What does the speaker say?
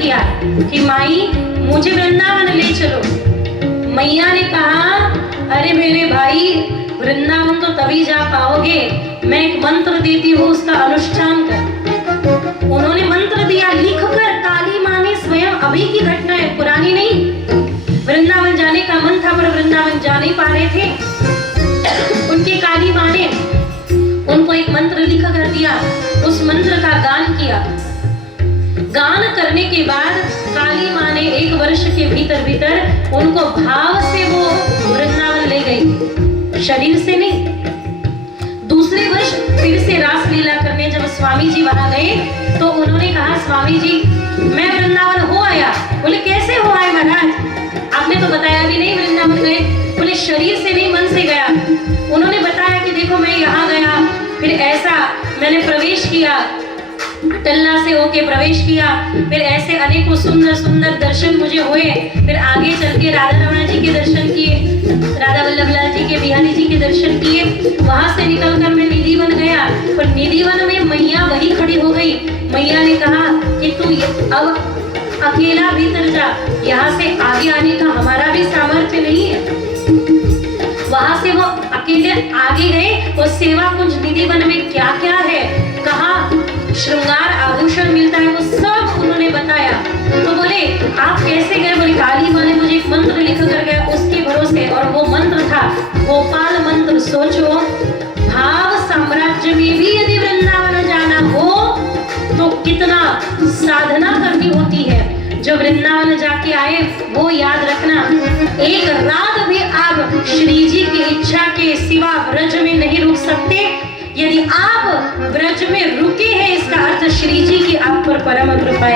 किया कि माई मुझे वृंदावन ले चलो। मैया ने कहा, अरे मेरे भाई, वृंदावन तो तभी जा पाओगे, मैं एक मंत्र देती हूँ, उसका अनुष्ठान कर। उन्होंने मंत्र दिया लिखकर। काली माँ ने स्वयं, अभी की घटना है, पुरानी नहीं। वृंदावन जाने का मन था पर वृंदावन जा नहीं पा रहे थे। उनकी काली माँ ने उनको एक मंत्र लिख कर दिया, उस मंत्र का गान किया। गान करने के बाद काली माँ ने 1 वर्ष के भीतर भीतर उनको भाव से वो वृंदावन ले गई, शरीर से नहीं। दूसरे वर्ष फिर से रास लीला करने जब स्वामी जी वहां गए तो उन्होंने कहा, स्वामी जी मैं वृंदावन हो आया। बोले कैसे हो आए महाराज, आपने तो बताया भी नहीं वृंदावन गए। बोले शरीर से नहीं, मन से गया। उन्होंने बताया कि देखो मैं यहाँ गया, फिर ऐसा मैंने प्रवेश किया, टल्ला से होके प्रवेश किया, फिर ऐसे अनेकों सुंदर सुंदर दर्शन मुझे हुए। फिर आगे चल के राधा रमण जी के दर्शन किए, राधा वल्लभ लाल जी के, बिहारी जी के दर्शन किए। वहां से निकलकर मैं निधिवन गया, पर निधिवन में मैया वही खड़ी हो गई। मैया ने कहा कि तू अब अकेला भीतर जा, यहाँ से आगे आने का हमारा भी सामर्थ्य नहीं है। वहां से वो अकेले आगे गए और सेवा कुंज निधिवन में क्या क्या है, कहाँ श्रृंगार आभूषण मिलता है, वो सब उन्होंने बताया। तो बोले आप कैसे गए? बोले काली माँ ने मुझे एक मंत्र लिख कर गया, उसके भरोसे। और वो मंत्र था गोपाल मंत्र। सोचो, भाव साम्राज्य में भी यदि वृंदावन जाना हो तो कितना साधना करनी होती है। जो वृंदावन जाके आए वो याद रखना, एक रात भी आप श्री जी की इच्छा के सिवा ब्रज में नहीं रुक सकते। यदि आप ब्रज में रुके हैं, इसका अर्थ श्री जी की आप पर परम कृपा है।